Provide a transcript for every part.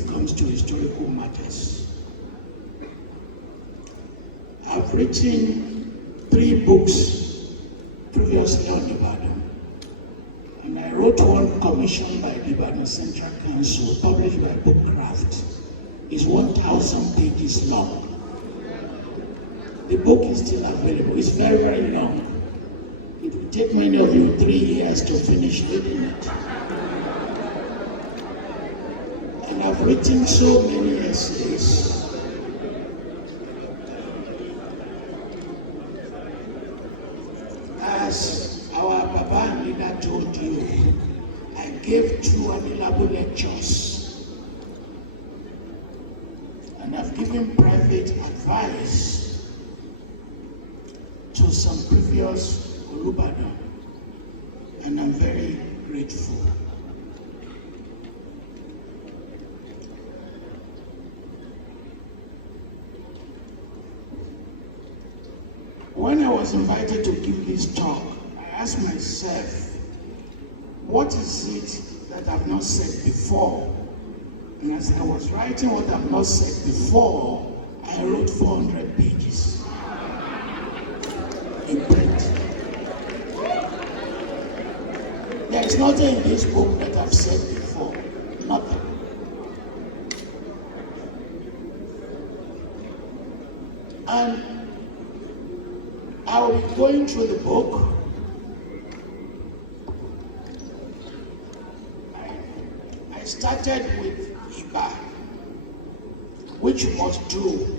it comes to historical matters. I've written 3 books previously on Ibadan, and I wrote one commissioned by the Ibadan Central Council, published by Bookcraft. It's 1,000 pages long. The book is still available. It's very, very long. It will take many of you 3 years to finish reading it. And I've written so many essays. As our Baba and leader told you, I gave 2 available lectures. And I've given private advice to some previous Olubadan, and I'm very grateful. When I was invited to give this talk, I asked myself, what is it that I've not said before? And as I was writing what I've not said before, I wrote 400 pages in print. There is nothing in this book that I've said before, nothing. And I'll be going through the book. I started with Iba, which you must do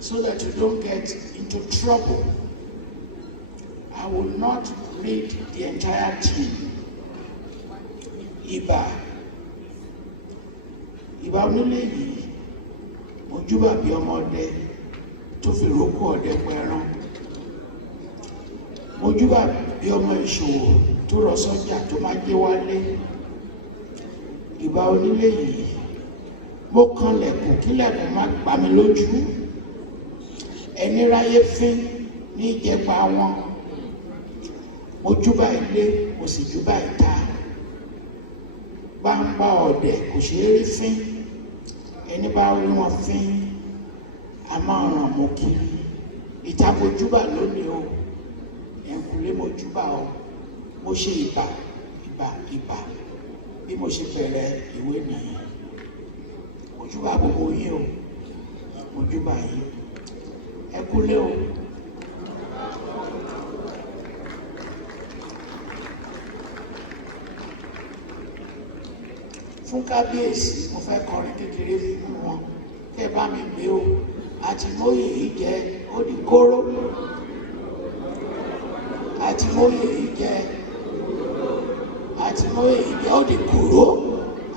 so that you don't get into trouble. I will not read the entire thing. Iba onílé yìí, ojúbà bí ọmọdé tó fi rókò ọdẹ pẹran. Ojúbà bí ọmọ ìṣòwò tó rọ sọ́jà tó máa gbé wálé. Ìbà onílé yìí, mo kanlẹ̀kùn kílẹ̀kùn má pa mi lójú. Ẹni ráyé fín ní ìjẹpa wọn. Ojúbà ilé, mo sì júbà ìta. Gbangba ọ̀dẹ̀ kò ṣeé rí fín. Ẹni bá rí wọn fín, a máa ràn mọ́ kiri. Ìta mo júbà lónìí o. Ẹ̀kúnlé mo júbà o. Mo ṣe ìbà. Bí mo ṣe bẹ̀rẹ̀ ìwé nìyí. Mo júbà gbogbo yín o. Mo júbà yín. Ẹ̀kúnlé o. Fún kábíyèsí, mo fẹ́ kọrin kékeré fún wọn. Kẹ́ bá mi gbé o. Àtìmóyè ìjẹ ó di kóró. Àtìmóyè ìjẹ. Àtìmóyè ìjẹ ó di kòró.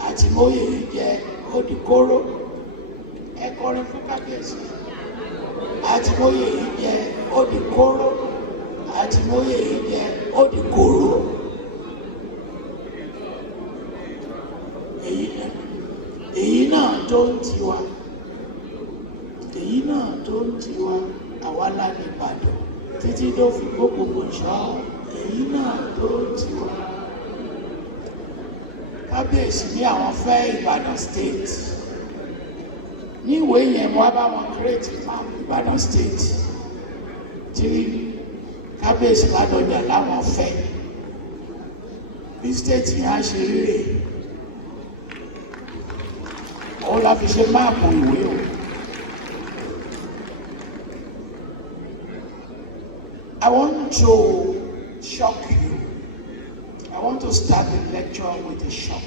Àtìmóyè ìjẹ ó di kóró. Ẹ kọrin fún kábíyèsí. Àtìmóyè ìjẹ ó di kóró. Àtìmóyè ìjẹ ó di kòró. Èyí náà tó ń tiwa. Èyí náà tó ń tiwa. Àwa la ní Ìbàdàn títí tó fi gbogbo ṣọ́. Èyí náà tó ń tiwa. Kábíyèsí ní àwọn fẹ́ Ìbàdàn state. Ní ìwé yẹn wọ́n bá wọn create map Ìbàdàn state. Tí Kábíyèsí Ládọjà láwọn fẹ́. Bí state yẹn á ṣe rírè. Ó la fi ṣe máàpù ìwé o. I want to shock you. I want to start the lecture with a shock.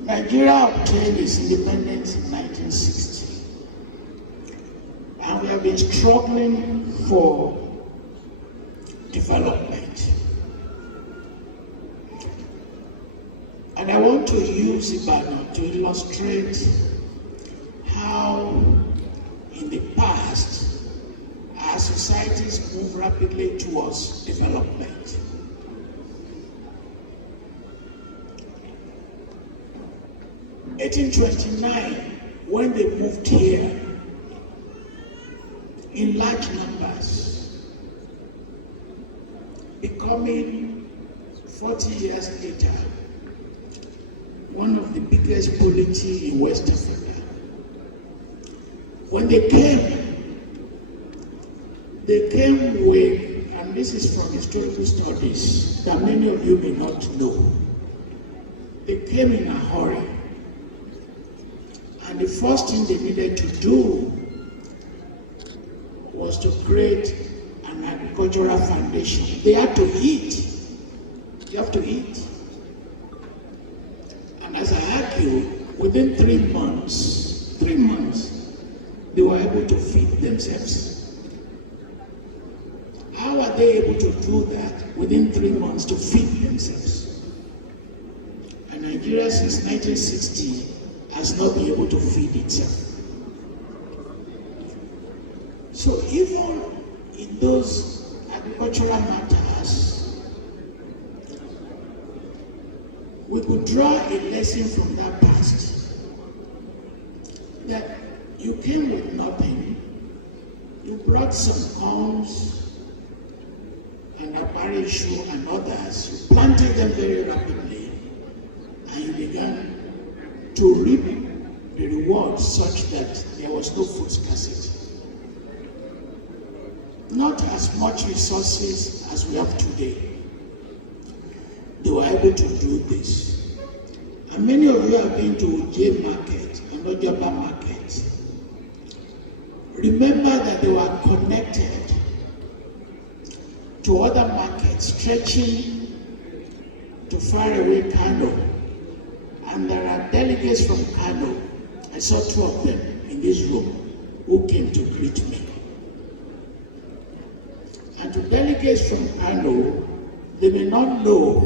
Nigeria obtained its independence in 1960, and we have been struggling for development. And I want to use Ibadan to illustrate how in the past our societies move rapidly towards development. In 1829, when they moved here in large numbers, becoming 40 years later, one of the biggest polity in West Africa. When they came with, and this is from historical studies that many of you may not know, they came in a hurry. And the first thing they needed to do was to create an agricultural foundation. They had to eat. You have to eat. And as I argue, within 3 months, they were able to feed themselves. How are they able to do that within 3 months to feed themselves? And Nigeria since 1960 has not been able to feed itself. So even in those agricultural matters, we could draw a lesson from that past. That you came with nothing, you brought some corns and a parachute and others, you planted them very rapidly, and you began to reap the reward such that there was no food scarcity. Not as much resources as we have today. They were able to do this. And many of you have been to J Market and Ojaba Market. Remember that they were connected to other markets stretching to faraway Kano. And there are delegates from Kano. I saw 2 of them in this room who came to greet me. And to delegates from Kano, they may not know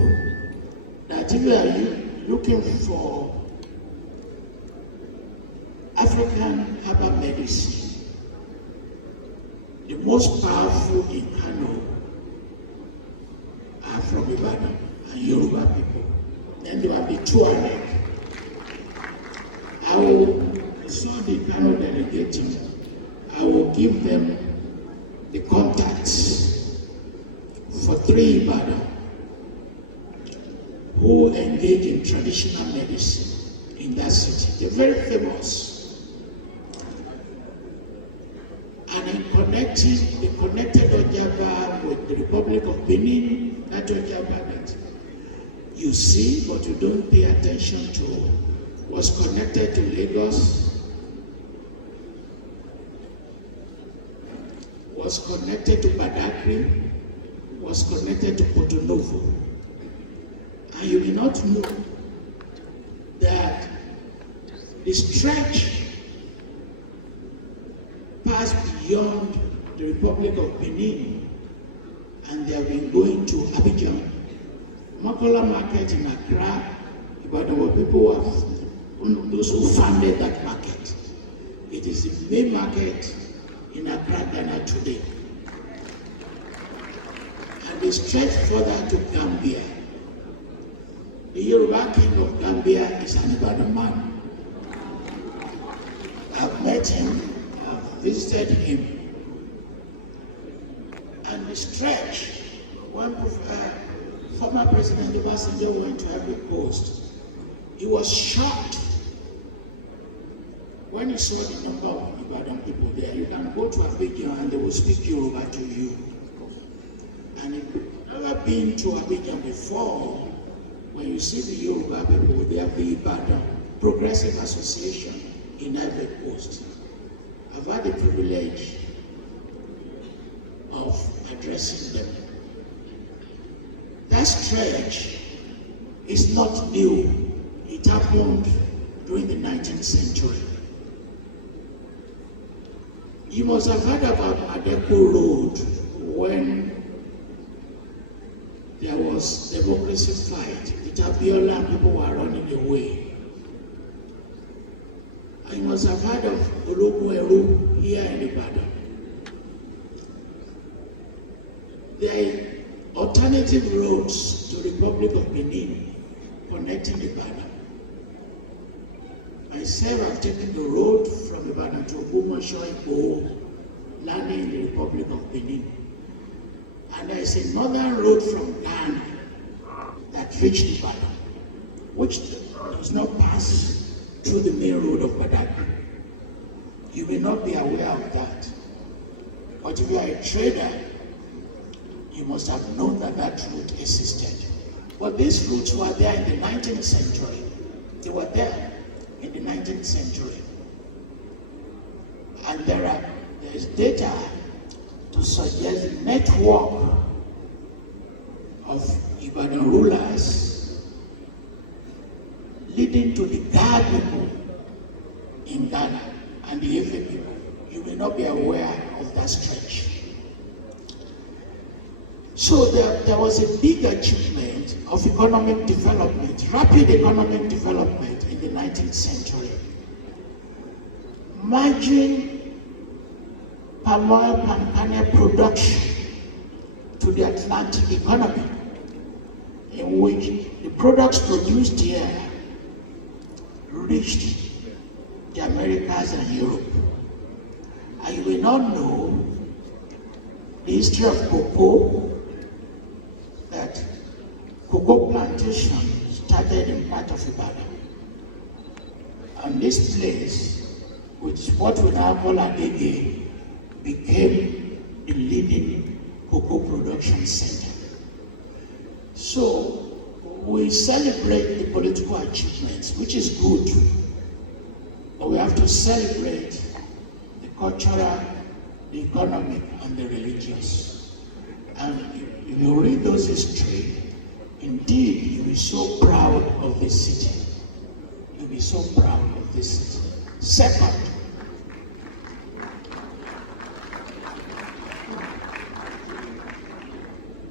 that if you are looking for African herbal medicine, the most powerful in Kano are from Ibadan and Yoruba people. Then there will be Tuareg. I saw the Kano delegate. I will give them the contacts for 3 Ibadan who engage in traditional medicine in that city. They're very famous. And in connecting, they connected Ojaba with the Republic of Benin, that Ojaba that you see, but you don't pay attention to, was connected to Lagos, was connected to Badagry, was connected to Porto Novo. And you may not know that the stretch passed beyond the Republic of Benin, and they have been going to Abidjan. Makola Market in Accra, Ibadan, where people have, those who founded that market. It is the main market in Accra, Ghana today. And they stretch further to Gambia. The Yoruba king of Gambia is an Ibadan man. I've met him, I've visited him. And the stretch, one former President Obasanjo went to Ivory Coast. He was shocked when he saw the number of Ibadan people there. You can go to Abidjan and they will speak Yoruba to you. And if you've never been to Abidjan before, when you see the Yoruba people, they have the Ibadan Progressive Association in Ivory Coast. I've had the privilege of addressing them. That stretch is not new. It happened during the 19th century. You must have heard about Adeko Road when there was democracy fight. Abiola and people were running away. And you must have heard of Ologun here in Ibadan. There are alternative roads to the Republic of Benin connecting Ibadan. Myself, I've taken the road from Ibadan to Ogbomoso, landing in the Republic of Benin. And there is a northern road from Ghana reached Ibadan, which does not pass through the main road of Badagry. You may not be aware of that. But if you are a trader, you must have known that that route existed. But these routes were there in the 19th century. They were there in the 19th century. And there is data to suggest the network of Ibadan rulers leading to the Ga people in Ghana and the Efe people. You may not be aware of that stretch. So there was a big achievement of economic development, rapid economic development in the 19th century. Merging palm oil palm kernel production to the Atlantic economy, in which the products produced here reached the Americas and Europe. And you will not know the history of cocoa, that cocoa plantation started in part of Ibadan. And this place, which what we now call Agege, became the leading cocoa production center. So we celebrate the political achievements, which is good, but we have to celebrate the cultural, the economic, and the religious. And if you read those history, indeed you'll be so proud of this city. You'll be so proud of this city. Second,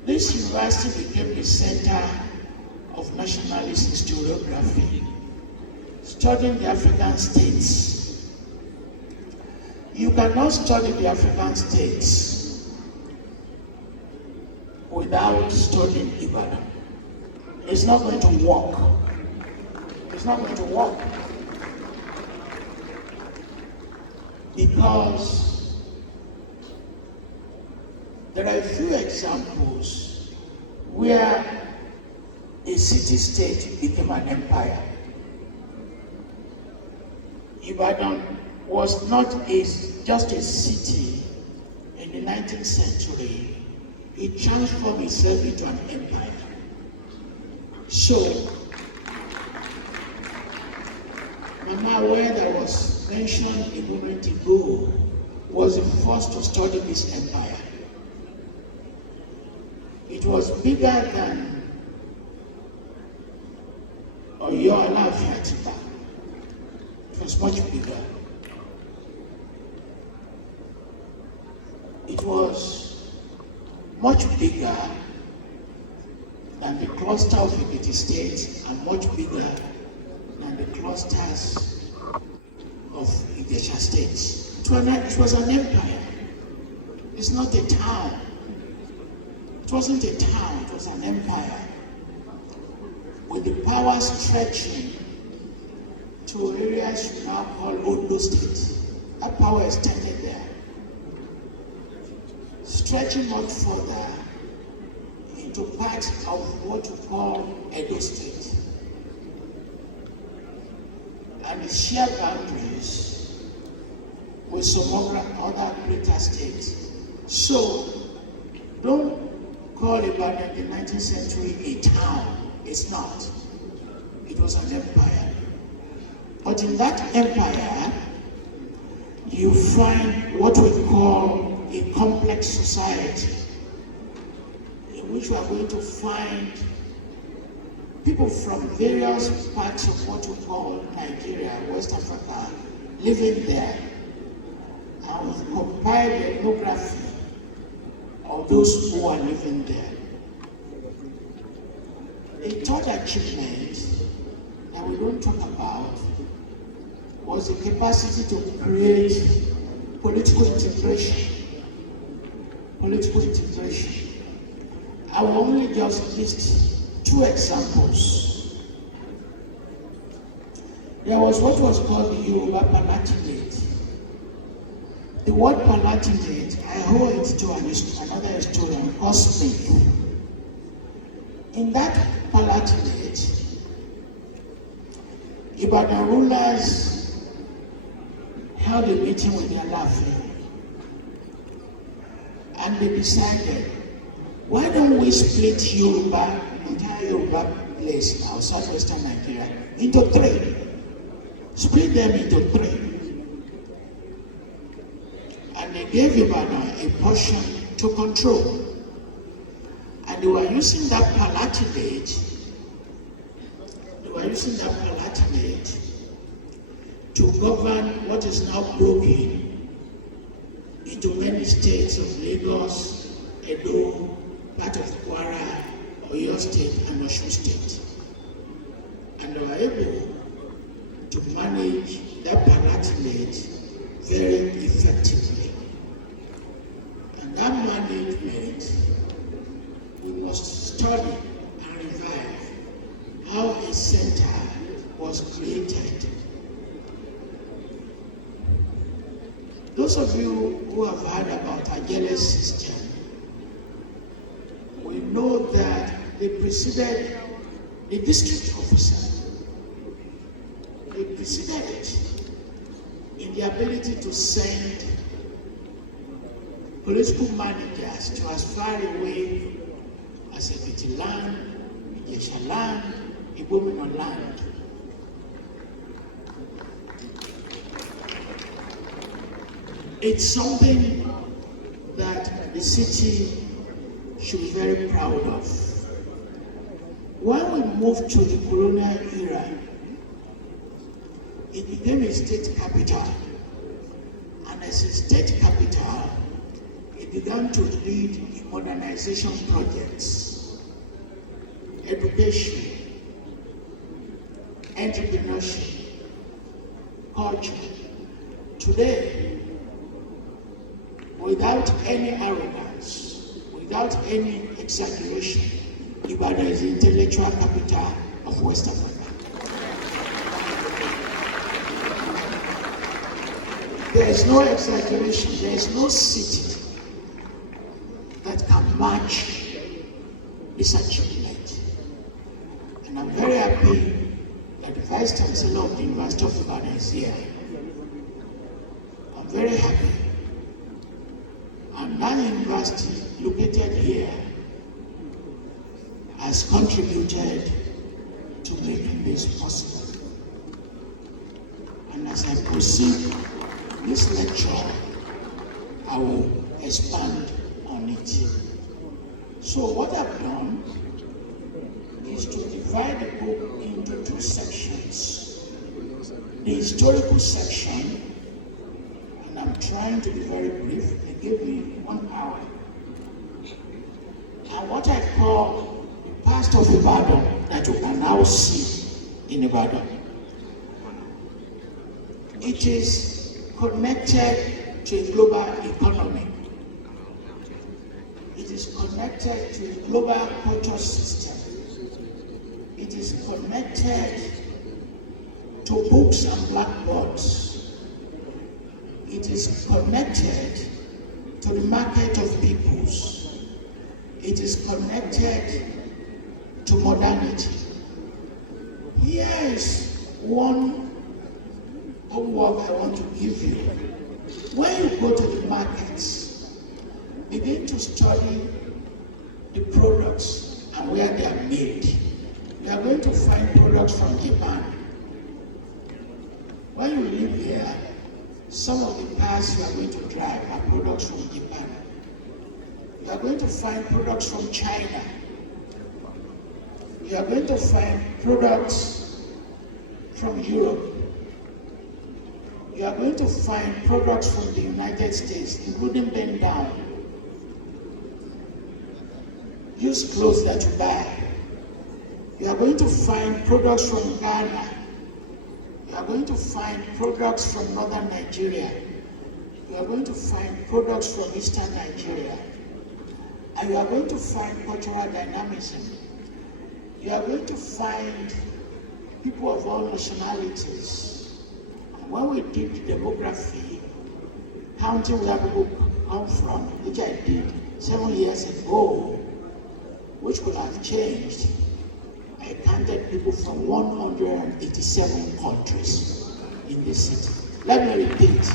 this university became the center of nationalist historiography, studying the African states. You cannot study the African states without studying Ibadan. It's not going to work. It's not going to work. Because there are a few examples where a city-state became an empire. Ibadan was not just a city in the 19th century. It transformed itself into an empire. So, Mama, where that was mentioned a moment ago, was the first to study this empire. It was bigger than Oyo Alaafin Atiba. It was much bigger. It was much bigger than the cluster of Ekiti states and much bigger than the clusters of Ijesha states. It was an empire. It's not a town. It wasn't a town, it was an empire. With the power stretching to areas you now call Ondo State. That power extended there. Stretching much further into parts of what we call Edo State. And it shared boundaries with some other greater states. So, don't call Ibadan in the 19th century a town. It's not. It was an empire. But in that empire, you find what we call a complex society, in which we are going to find people from various parts of what we call Nigeria, West Africa, living there. And we've compiled the ethnography of those who are living there. A third achievement that we don't talk about was the capacity to create political integration. Political integration. I will only just list two examples. There was what was called the Yoruba Palatinate. The word Palatinate, I owe it to another historian, Cosmic. In that Palatinate, Palatinate, Ibadan rulers held a meeting with their Alaafin, and they decided, why don't we split Yoruba, entire Yoruba place now, southwestern Nigeria, into three. Split them into three. And they gave Ibadan a portion to control. And they were using that palatinate, to govern what is now broken into many states of Lagos, Edo, part of Kwara, Oyo State, and Osun State. And they were able to manage that palatinate very effectively. And that management, we must study and revive how a center was created. Those of you who have heard about Ageles system, we know that they preceded the district officer. They preceded it in the ability to send political managers to as far away as Ekiti land, Ijesha land, Igbominna land. It's something that the city should be very proud of. When we moved to the colonial era, it became a state capital. And as a state capital, it began to lead modernization projects, education, entrepreneurship, culture. Today, without any arrogance, without any exaggeration, Ibadan is the intellectual capital of West Africa. There is no exaggeration, there is no city that can match this achievement. And I'm very happy that the Vice Chancellor of the University of Ibadan is here. I'm very happy. And that university located here has contributed to making this possible. And as I proceed this lecture, I will expand on it. So what I've done is to divide the book into two sections. The historical section, and I'm trying to be very brief, they gave me 1 hour. And what I call the past of Ibadan that you can now see in Ibadan. It is connected to a global economy. It is connected to a global culture system. It is connected to books and blackboards. It is connected to the market of peoples. It is connected to modernity. Here is one homework I want to give you. When you go to the markets, begin to study the products and where they are made. You are going to find products from Japan. When you live here, some of the cars you are going to drive are products from Japan. You are going to find products from China. You are going to find products from Europe. You are going to find products from the United States, including bend down, used clothes that you buy. You are going to find products from Ghana. You are going to find products from northern Nigeria. You are going to find products from eastern Nigeria. And you are going to find cultural dynamism. You are going to find people of all nationalities. When we did the demography, counting where people come from, which I did 7 years ago, which could have changed, I attracted people from 187 countries in this city. Let me repeat,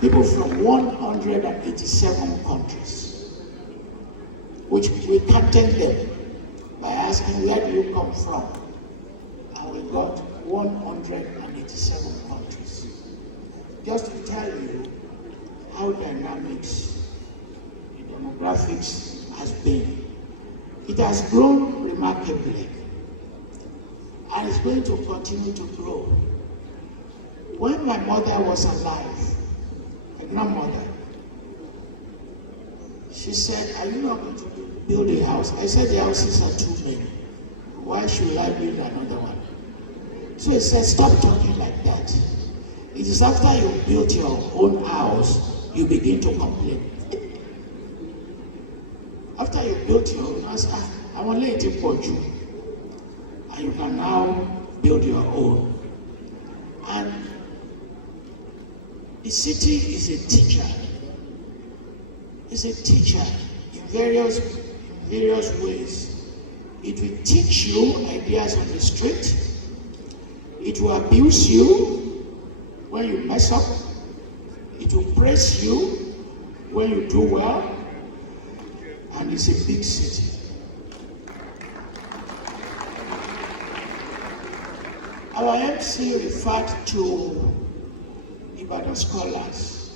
people from 187 countries, which we counted them by asking, where do you come from? And we got 187 countries. Just to tell you how dynamics the demographics has been. It has grown remarkably, and it's going to continue to grow. When my mother was alive, my grandmother, she said, are you not going to build a house? I said, the houses are too many. Why should I build another one? So he said, stop talking like that. It is after you built your own house, you begin to complain. After you built your own house, I want to let it for you. And you can now build your own. And the city is a teacher. It's a teacher in various ways. It will teach you ideas on the street. It will abuse you when you mess up. It will praise you when you do well. And it's a big city. Our MC referred to Ibadan scholars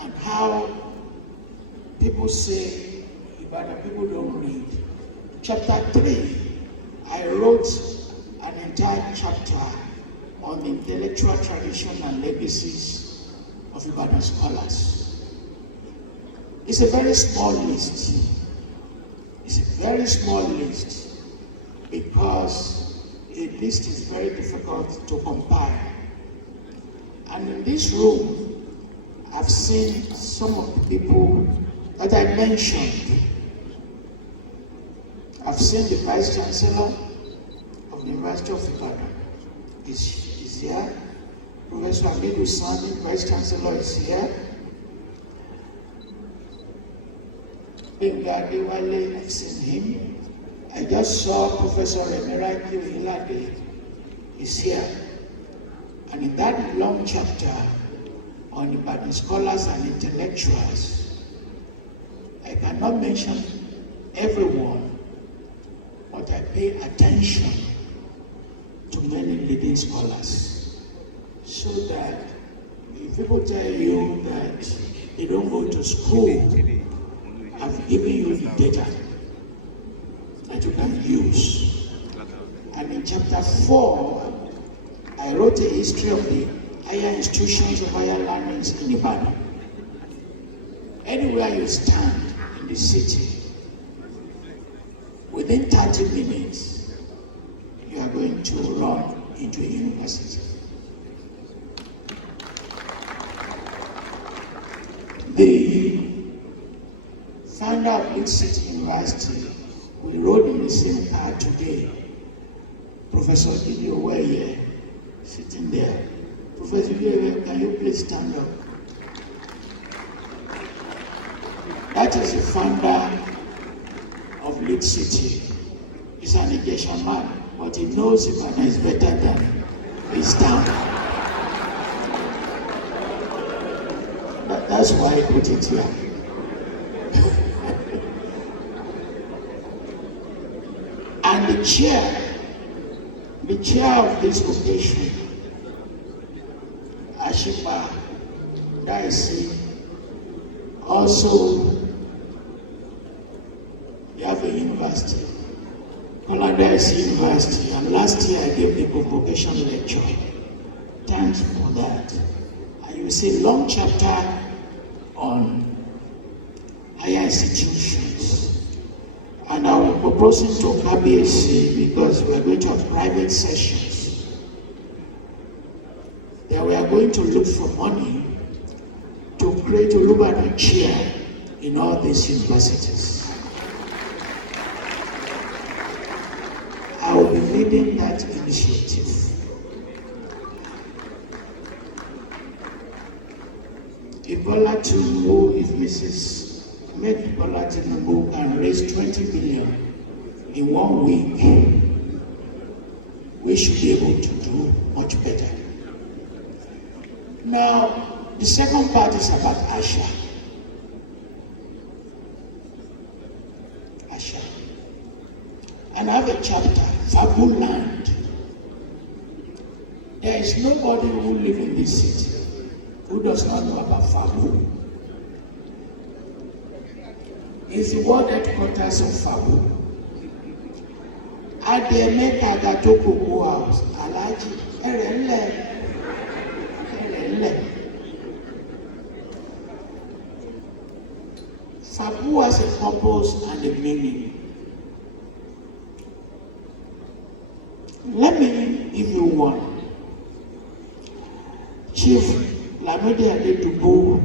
and how people say Ibadan people don't read. Chapter 3, I wrote an entire chapter on the intellectual tradition and legacies of Ibadan scholars. It's a very small list. It's a very small list because a list is very difficult to compile. And in this room, I've seen some of the people that I mentioned. I've seen the Vice Chancellor of the University of Ibadan is here. Professor Abidu Sani, Vice Chancellor, is here. I've seen him. I just saw Professor Emeraki Hilade is here. And in that long chapter on Ibadan scholars and intellectuals, I cannot mention everyone, but I pay attention to many leading scholars. So that if people tell you that they don't go to school, I've given you the data that you can use. And in chapter 4, I wrote a history of the higher institutions of higher learning in Ibadan. Anywhere you stand in the city, within 30 minutes, you are going to run into a university. The founder of Lead City University, we rode in the same car today. Professor Didi Oweye, sitting there. Professor Didi, can you please stand up? That is the founder of Lead City. He's an Egyptian man, but he knows Ibadan is better than his town. That's why I put it here. And the chair of this occasion, Ashipa Daisy, also you have a university, Daisy University, and last year I gave the convocation lecture. Thanks for that. And you see long chapter on higher institutions. And I will be proposing to KBSC because we are going to have private sessions. Then we are going to look for money to create a Olubadan chair in all these universities. I will be leading that initiative. If Mrs. Bola Tinubu can raise 20 billion, in 1 week, we should be able to do much better. Now, the second part is about Asha. Asha. And I have a chapter, Fabu Land. There is nobody who lives in this city who does not know about Fabu. It's the world headquarters of Fabu. Ademeka Gatoko House, Alaji, Erele. Fabu has a purpose and a meaning. Let me give you one. Chief Lamidi Adedubo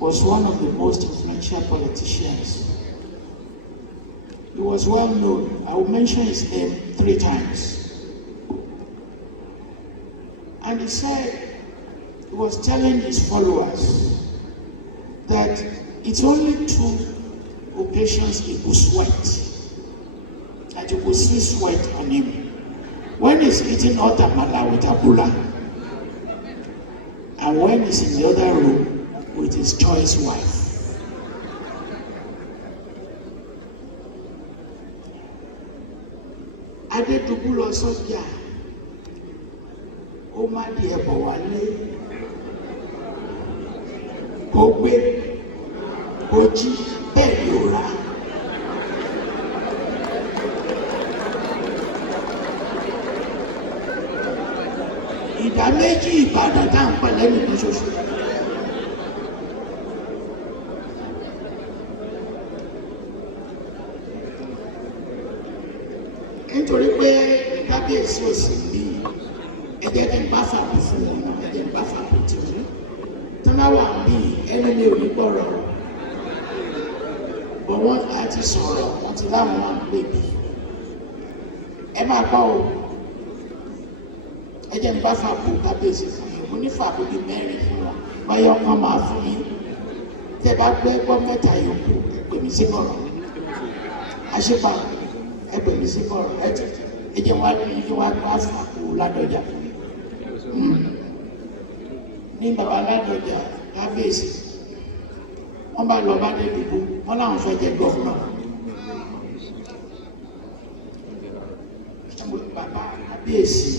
was one of the most influential politicians. He was well known. I will mention his name 3 times. And he said, he was telling his followers that it's only 2 occasions he could sweat, that you could see sweat on him. When he's eating hot amala with abula, and when he's in the other room with his choice wife. Adedubu lọ sọ́jà, ó má di ẹbọ wálé, kó gbé, kó jí, bẹ́ẹ̀ ni ó rà. Ìdá méjì Ìbàdàn tá à ń pẹ̀lẹ́ nìkan ṣoṣo. Nítorí pé kábíyèsí òsì bí ẹjẹ́ tí ń bá fàbí fún wọn, ẹjẹ́ ń bá fàbí tì wọ́n. Tí wọ́n wà bí ẹni ní òní gbọ́rọ̀, bọ̀ wọ́n àti sọ̀rọ̀, wọ́n ti láwọn wọn pè bí. Ẹ máa gbọ́ o. Ẹjẹ́ ń bá fàbù kábíyèsí fún yín, mo ní fàbù bíi 4 fún wọn, báyọ̀ kan máa fún yín. Tẹ́ bá gbé gbọ́ 3 yòókù, ẹ pè mí sí bọ̀rọ̀. Àṣepà, ẹ pè mí sí bọ̀rọ̀. Ẹjẹ́ wá ní ìjọ wá gbá fàbù Ládọjà. Ní bàbá Ládọjà kábíyèsí, wọ́n bá lọ bá dé dùgbò, wọ́n láwọn fẹ́ jẹ gọ́fúnà. Bàbá kábíyèsí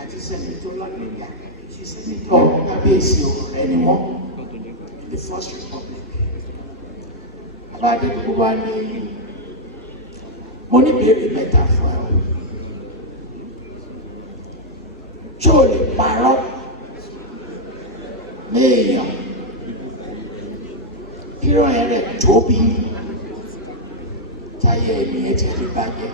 àti sẹ́nitọ́ Ládọjà, ṣe sẹ́nitọ́ kábíyèsí ẹni wọ́n, the first republic. Bàbá Adédùgbò wá ní, mo ní béèrè mẹ́ta fún ẹ. Tí o lè parọ́ ní èèyàn, kí ló yẹ rẹ̀ tóbi, táyé ènìyàn ti rí bàjẹ́.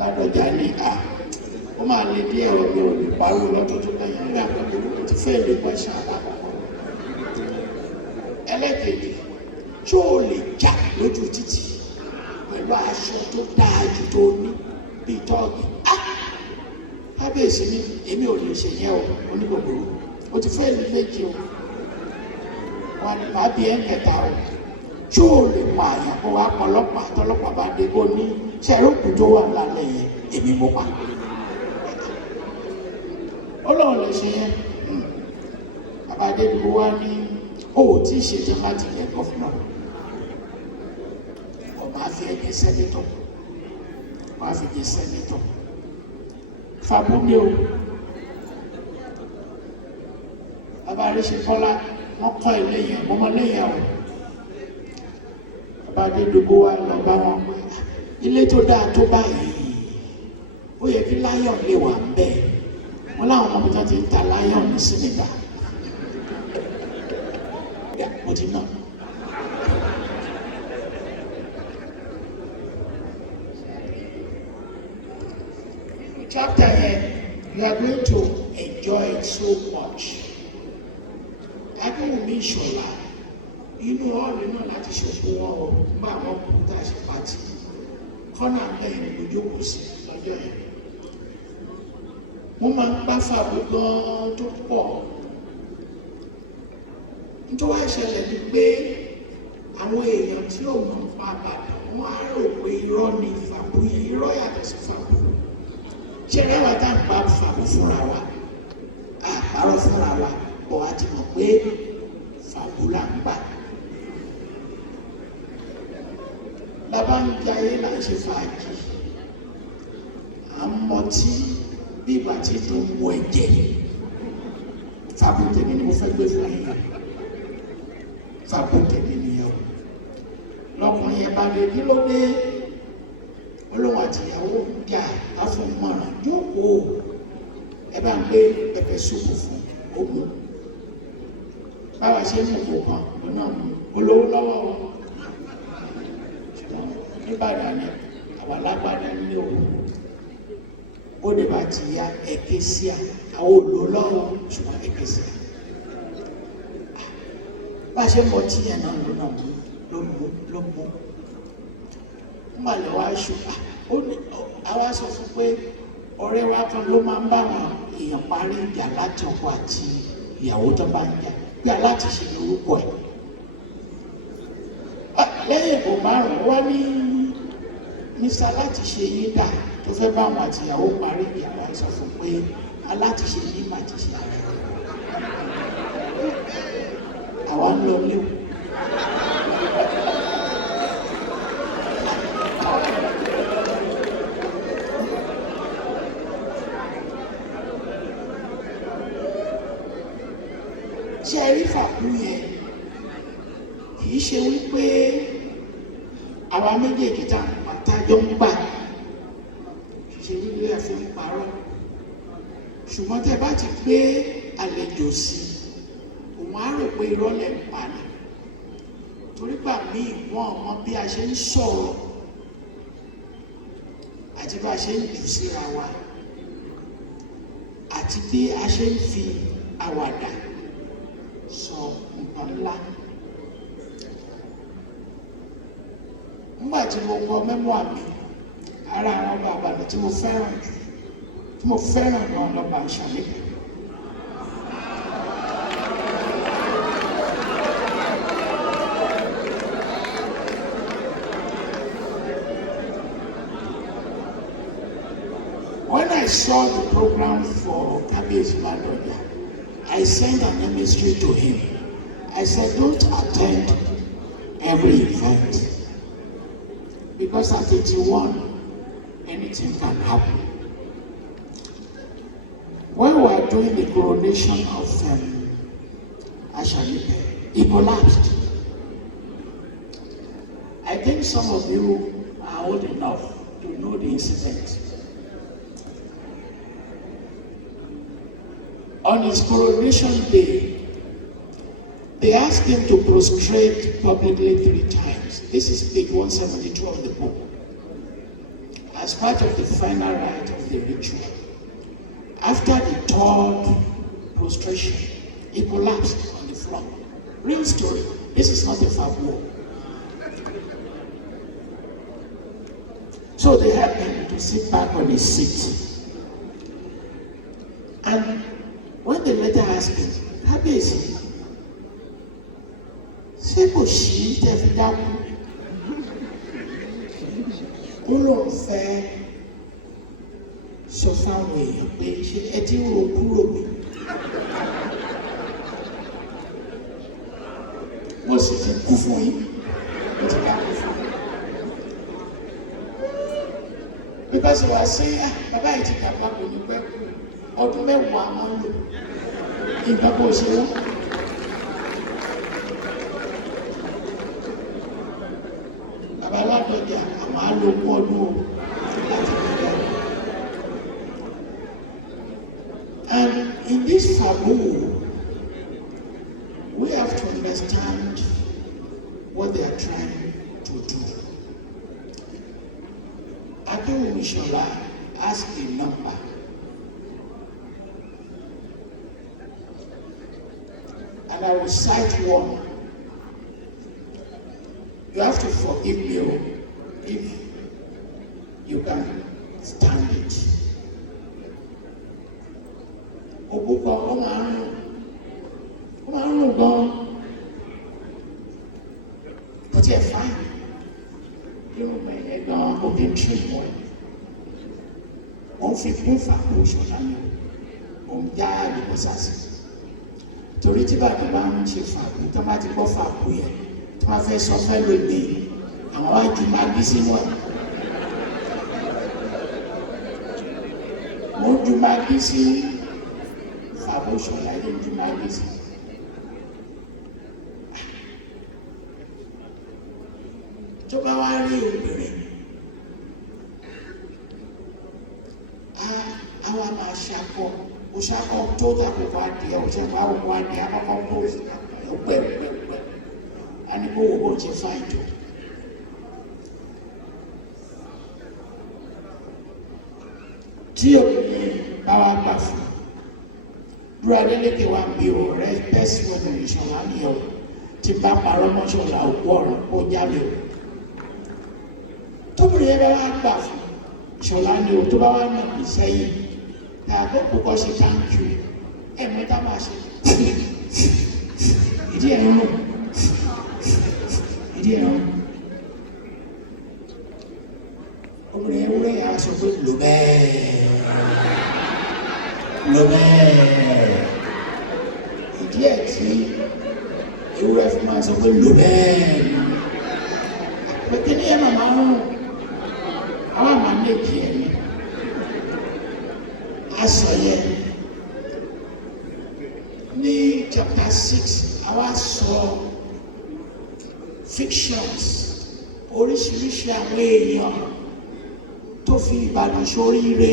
Ládọjà ní ó máa lè dí ẹ̀rọ mi ò lè pariwo lọ́dún tó lẹ́yìn nígbà pẹ̀lú ó ti fẹ́ lè pẹ́ṣẹ̀ alákọ̀ọ́kọ́. Ẹlẹ́kẹ̀ẹ́jì, tí ó lè jà lójú títì pẹ̀lú aṣọ tó dáa jù tó ní bíi tọ́ọ̀gì. Kábíyèsí ní èmi ò lè ṣe yẹn o, onígbògbò ó ti fẹ́ lè méjì o. Wọ́n ní màá bí ẹ̀ńkẹta o. Tí ó lè pa àyàn kó wá pọ̀lọ́pàá tọ́lọ́pàá bá dé kó ní ṣẹ̀rọ̀kù tó wà lálẹ́ yẹn èmi mo pa. Ọlọ́run lè ṣe yẹn. Bàbá Adédùgbò wá ní ó tí ì ṣètò láti yẹ gọ́fúnà. Ó máa fi ẹ̀jẹ̀ sẹ́nitọ̀. Máa fi ẹ̀jẹ̀ sẹ́nitọ̀. Fabu ní o. Bàbá Adéṣekọ́lá wọ́n kọ́ ilé yẹn, ọmọ ilé yẹn o. Bàbá Adédùgbò wá lọ bá wọn pé ilé tó dáa tó báyìí ó yẹ kí láyọ̀n lè wà bẹ́ẹ̀. Wọ́n láwọn ọmọ tó ti ń ta láyọ̀n ní Senegal. Mo ti náà. Chapter here, you are going to enjoy it so much. Akínwùmí Ìṣọ̀lá, inú ọ̀rẹ́ náà láti ṣòfò wọn o, nígbà wọn kú tá a ṣe pàtì. Kọ́nà bẹ́ẹ̀ ni mo jókòó sí lọ́jọ́ yẹn. Wọ́n máa ń bá Fabu gan-an tó pọ̀. Nítorí wá ṣẹlẹ̀ ni pé àwọn èèyàn tí ò mọ̀ pa Ìbàdàn wọ́n á rò pé irọ́ ni Fàbú yẹn, irọ́ yàtọ̀ sí Fàbú. Ṣé rẹwà tá à ń bá Fàbú fúnra wa àpárọ̀ fúnra wa bọ̀ á ti mọ̀ pé Fàbú là ń bá. Bàbá ń jayé là ń ṣe fàájì, à ń mọtí bí ìgbà tí tó ń wọ ẹ̀jẹ̀. Fàbú tèmi ni mo fẹ́ gbé fún yín, Fàbú tèmi nìyẹn o. Lọkùnrin yẹn bá lè kí ló dé olóhùn àtìyàwó ń jà láfọmọràn jókòó ẹ bá ń gbé pẹpẹ súpù fún ogun báwa ṣe ń mú kó kan lọ́nà olówó lọ́wọ́ wọn nígbàdàn ni àwọn alágbádá ní òun ó lè bá ti ya ẹ̀kẹ́ sí àwọn olówó lọ́wọ́ ṣùgbọ́n ẹ̀kẹ́ sí bá a ṣe mọ tí yẹn náà ló mú nígbà lè wá ṣùgbọ́n àwa sọ fún pé ọ̀rẹ́ wa kan ló máa ń bá àwọn èèyàn parí ìjà láti ọkọ àti ìyàwó tó bá ń jà bí aláàtìṣe lórúkọ ẹ̀. Lẹ́yìn ìbò márùn-ún wá ní Mr. Aláàtìṣe yín dà tó fẹ́ bá àwọn àtìyàwó parí ìjà wa sọ fún pé aláàtìṣe yín mà ti ṣe àrẹ. Àwa ń lọ léwu. Ṣé ẹ rí Fàbú yẹn kì í ṣe wípé àwa méjèèjì tájọ ń gbà kì í ṣe wípé ẹ fi ń parọ́ ṣùgbọ́n tẹ́ bá ti gbé àlejò sí òun á rò pé irọ́ lẹ̀ ń pa ni torí gbà míì wọ́n mọ bí a ṣe ń sọ̀rọ̀ àti bá a ṣe ń jù síra wa àti bí a ṣe ń fi àwàdà sọ nǹkan ńlá. Nígbà tí mo kọ mẹ́mọ́ àmì ara àwọn bàbá mi tí mo fẹ́ràn náà lọ́ba ìṣàlẹ̀. When I saw the program for Kábíyèsí Ládọjà, I sent an emissary to him. I said, don't attend every event because at 81, anything can happen. When we were doing the coronation of Ashalipe, he collapsed. I think some of you are old enough to know the incident. On his coronation day, they asked him to prostrate publicly 3 times. This is page 172 of the book. As part of the final rite of the ritual. After the 3rd prostration, he collapsed on the floor. Real story. This is not a fable. So they helped him to sit back on his seat. And when they later asked him, Kábíyèsí, ṣé kò sí tẹ́ fi dákú? Ó lóun fẹ́ sọ fáwọn èèyàn pé ṣé ẹ ti ń ro kúrò mi? Mo sì ti kú fún yín, mo ti dákú fún yín. Because wàá sí bàbá yìí ti dàgbà kò ní pẹ́ kú. Ọdún 10 máa ń lò nǹkan kò ṣe wọ́n. Bàbá Ládọjà àwọn alógún ọdún o láti bẹ̀rẹ̀. And in this Fàbú, we have to understand what they are trying to do. Akéwì Ṣọlá ask the number. And I will cite one. You have to forgive me if you can stand it. Òbúkọ ó máa ń rùn gan. irun mẹ́yẹ gan òbí tún mọ́ ẹ̀. Òun fi kún fàkó ṣọlá ni òun já àlùbọ́sà sí. Torí tí bàbá bá ń ṣe fàkó tó bá ti gbọ́ fàkó yẹn tó bá fẹ́ sọ fẹ́ lóde àwọn wájú máa bí sínú ẹ̀. Mo ju máa bí sí fàkó ṣọlá yẹn ju máa bí sí. Tó bá wá rí obìnrin àwa máa ṣakọ òṣàkọ tó dàpọ̀ adìẹ òṣèlú àwọn ọmọ adìẹ àkọ́kọ́ tó pẹ̀pẹ̀pẹ̀ a ní kó wo bó ti fa ìjọ. Tí obìnrin bá wá gbà fún dúró Adélékè wa bí ọ̀rẹ́ bẹ́sì wọnú ìṣọ̀lá nìyẹn tí bá parọ́ mọ́ṣọ̀lá òkú ọ̀rọ̀ kó jáde o. Tóbìnrin yẹn bá wá gbà fún ìṣọ̀lá ni o tó bá wá nà bí sẹ́yìn tàbí kókó ṣe táǹkì ẹ̀mẹ́ta máa ṣe ìdí ẹ̀ ń rùn ìdí ẹ̀ ń rùn. Obìnrin ewúrẹ́ yà á sọ pé lò bẹ́ẹ̀ lò bẹ́ẹ̀ ìdí ẹ̀ tí ewúrẹ́ fi máa sọ pé lò bẹ́ẹ̀ pẹ̀kẹ́ ní ẹ̀ màmá ń rùn àwọn àmà méjì ẹ̀ ní aṣọ yẹn ní chapter 6 àwa sọ fictions oríṣiríṣi àwọn èèyàn tó fi Ìbàdàn ṣoríire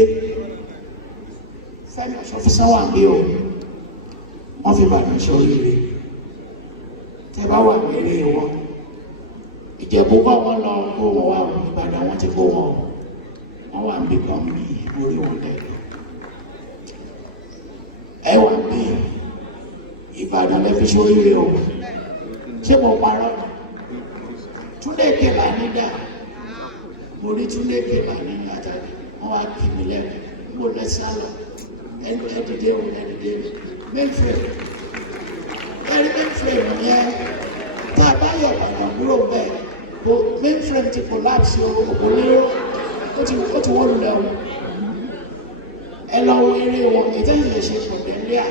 Fẹ́mi Ọ̀ṣọ́fúnsán wà bí o wọ́n fi Ìbàdàn ṣoríire tẹ́ bá wà mẹ́rẹ́ wọn Ìjẹ̀bú kọ́ wọn lọ kó wọn wá Ìbàdàn wọn ti kó wọn wọ́n wà bí kan bí orí wọn lẹ́yìn ẹ wà bí Ìbàdàn lẹ́fi ṣoríire o ṣé mo parọ́ Túndé Kèlà nígbà mo rí Túndé Kèlà nígbà jáde wọ́n wá kí mi lẹ́kọ̀ọ́ mo lẹ́sẹ̀ àlọ́ ẹ̀dìdé o ẹ̀dìdé Mainframe ẹ̀rí Mainframe yẹn tá a bá yọ̀ ọ̀nà kúrò bẹ́ẹ̀ o Mainframe ti collapse o kò lérò ó ti wọ́n lulẹ̀ o ẹ lọ wo eré wọn ètò ìṣẹ̀ṣẹ̀ pọ̀ lẹ́lẹ́à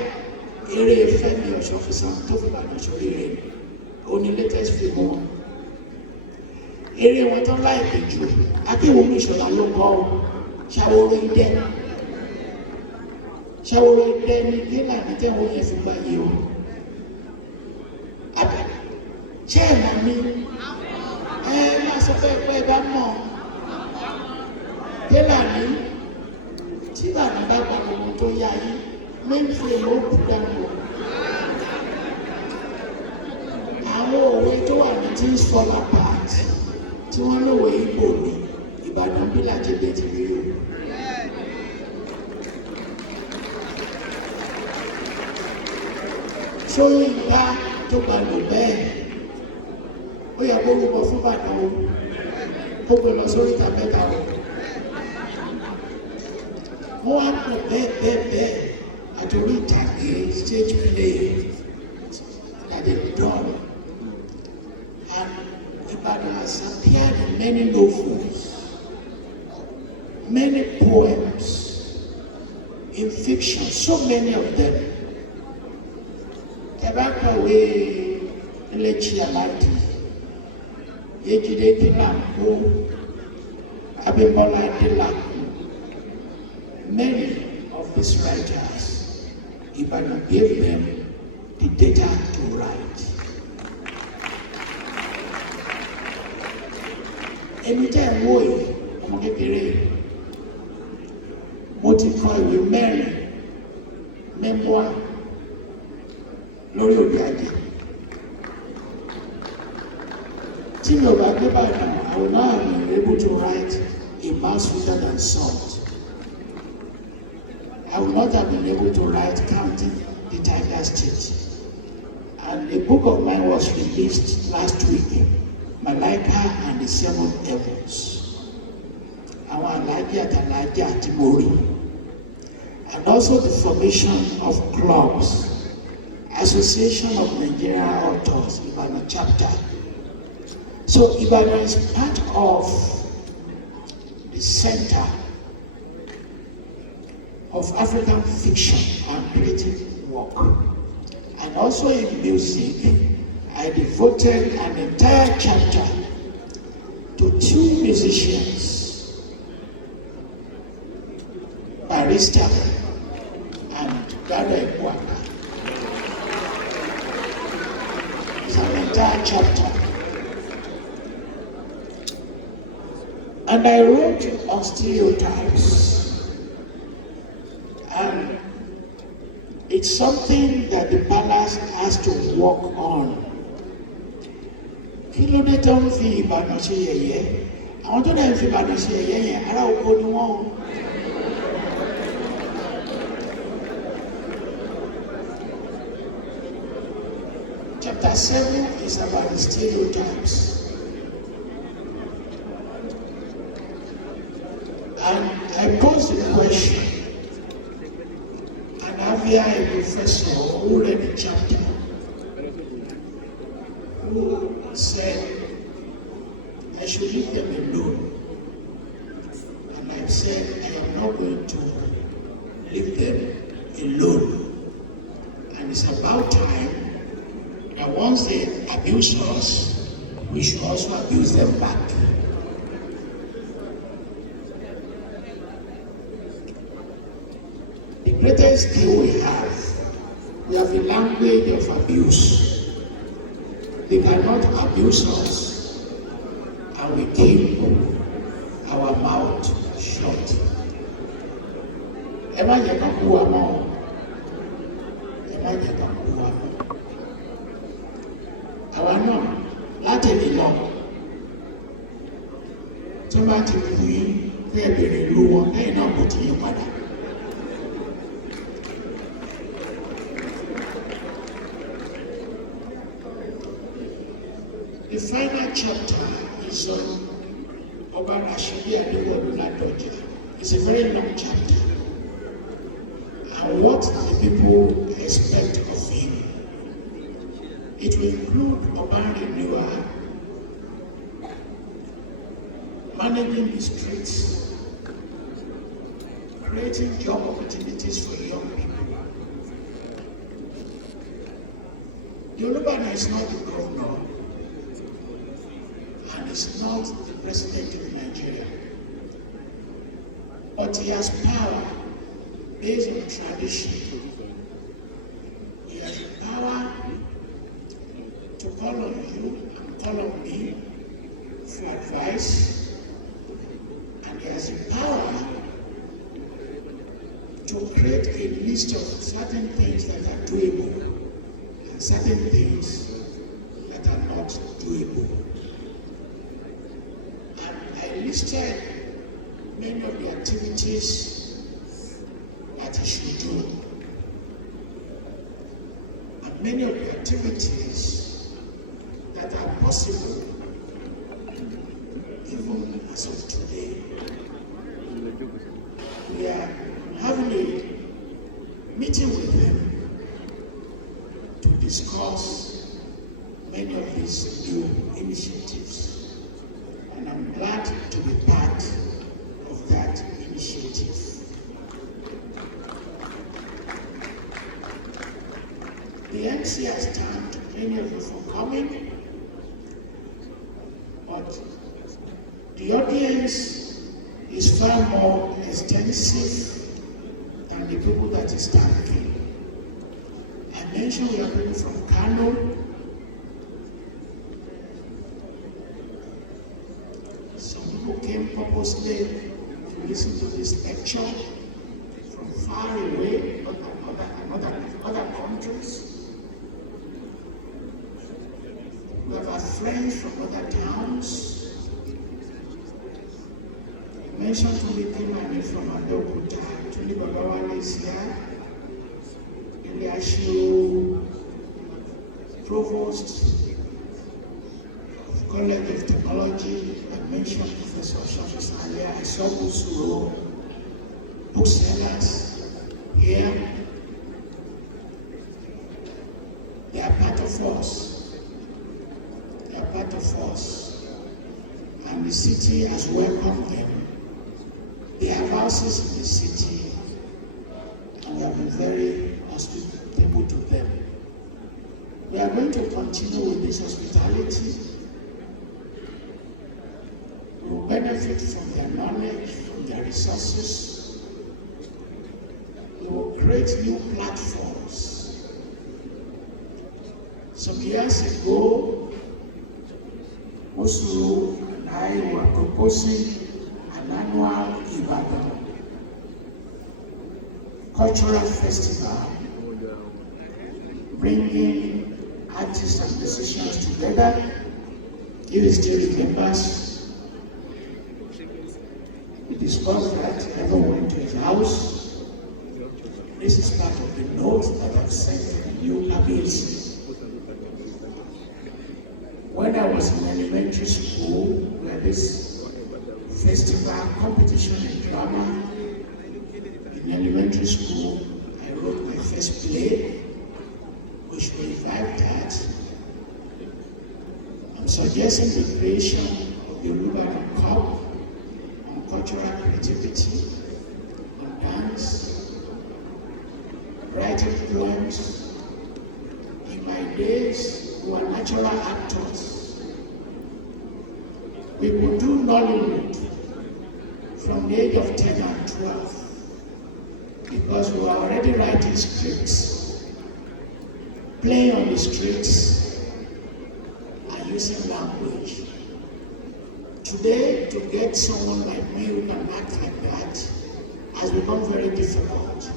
eré Fẹ́mi Ọ̀ṣọ́fúnsán tó fi Ìbàdàn ṣoríire oní latest film wọn eré wọn tó láìpẹ́ jù Akínwùmí Ìṣọ̀lá ló kọ́ ọ Ṣàwòrò Idẹ ní kílà ní tẹ́wọ́n yẹn fi gbà yé o ṣé ẹ̀ mọ̀ mi ẹ máa sọ pé ẹ bá mọ̀ kílà ní tí bàbá bá gba gbogbo tó yá yí Mainframe ó kú dànù àwọn òwe tó wà ní things fall apart tí wọ́n lòwe Ìgbò ní Ìbàdàn bí làjẹjẹ ti rí o. Sórí ìgbà tó gbà lò bẹ́ẹ̀ ó yẹ kó rúbọ fún bàtà o kó gbé lọ sórí ìta mẹ́ta o. Wọ́n wá pọ̀ bẹ́ẹ̀ àtòrí ìtàgé stage play that they done and Ibadan has appeared in many novels, many poems, in fiction, so many of them. Tẹ̀bákàwé Ilẹ̀chí Aláàdì, Yéjídé Kílàkó, Abímbọ́lá Adélàkó. Many of these writers, Ibadan gave them the data to write. Èmi tẹ́ ń wò yìí, ọmọ kékeré, mo ti kọ ìwé mẹ́rin memoir lórí Òbí Ajé. Tí mi ò bá gbé Ìbàdàn, I will not have been able to write a mass sweeter than salt. I would not have been able to write Counting the Tiger State. And a book of mine was released last week, Malaika and the Seven Heavens. Àwọn Aláàjì àtàlájà àti Mori. And also the formation of clubs, Association of Nigerian Authors, Ibadan chapter. So Ibadan is part of the center of African fiction and creative work. And also in music, I devoted an entire chapter to two musicians, Barista and Dada Ikwaka. It's an entire chapter. And I wrote on stereotypes. And it's something that the palace has to work on. Kí ló dé tó ń fi Ìbàdàn ṣe yẹ̀yẹ́? Àwọn tó dẹ̀ ń fi Ìbàdàn ṣe yẹ̀yẹ́ yẹn ará oko ni wọ́n. Chapter 7 is about the stereotypes. And I posed the question, and Avia, a professor who read the chapter, who said I should leave them alone. And I said I am not going to leave them alone. And it's about time that once they abuse us, we should also abuse them back. The greatest skill we have a language of abuse. They cannot abuse us, and we keep our mouth shut. Ẹ má jẹ́ ká kú wa mọ́. Ẹ má jẹ́ ká kú wa mọ́. Àwa náà láti lè lọ. Tí wọ́n bá ti kú yín, fẹ́ bèrè ìlú wọn, lẹ́yìn náà kò ti yí padà. The final chapter is on Olubadan. It's a very long chapter. And what the people expect of him. It will include urban renewal, managing the streets, creating job opportunities for young people. The Olubadan is not the governor, and is not the president of Nigeria. But he has power based on tradition. He has the power to call on you and call on me for advice. And he has the power to create a list of certain things that are doable and certain things that are not doable. I listed many of the activities that he should do. And many of the activities that are possible even as of today. We are having a meeting with them to discuss many of these new initiatives. And I'm glad to be part of that initiative. The MC has thanked many of you for coming, but the audience is far more extensive than the people that is thanking. I mentioned we are people from Kano. Came purposely to listen to this lecture from far away, other countries. We have our friends from other towns. I mentioned Toyin from Abeokuta, Olubadan is here, Iliashiru, Provost, College of Technology. I mentioned Professor Shafis earlier. I saw Busuro, booksellers here. They are part of us. They are part of us. and the city has welcomed them. They have houses in the city, and we have been very hospitable to them. We are going to continue with this hospitality. We will benefit from their knowledge, from their resources. We will create new platforms. Some years ago, Osuru and I were proposing an annual Ibadan cultural festival, bringing artists and musicians together. If you still remembers, we discussed that, everyone went to his house. This is part of the note that I've sent to the new cabins. When I was in elementary school, where this festival competition in drama in elementary school, I wrote my first play, which will revive that. I'm suggesting the creation of the Olubadan Cup on cultural creativity, on dance, writing poems. In my days, we were natural actors. We could do Nollywood from the age of 10 and 12 because we were already writing scripts, playing on the streets, and using language. Today, to get someone like me who can act like that has become very difficult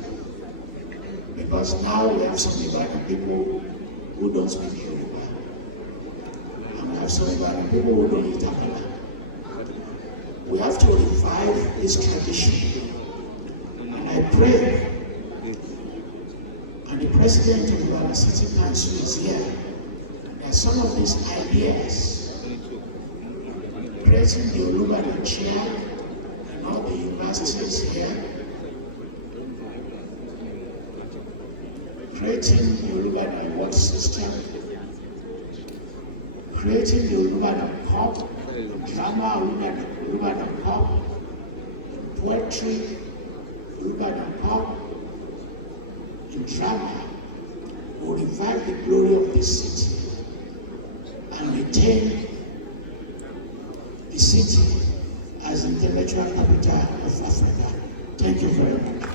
because now we have some Ibadan people who don't speak Yoruba. And we have some Ibadan people who don't eat akala. We have to revive this tradition. And I pray, and the president of the Ibadan City Council is here, that some of these ideas, creating the Olubadan chair and all the universities here, creating the Olubadan award system, creating the Olubadan Cup, drama Olubadan Cup, poetry Olubadan Cup, and drama will revive the glory of this city and retain the city as intellectual capital of Africa. Thank you very much.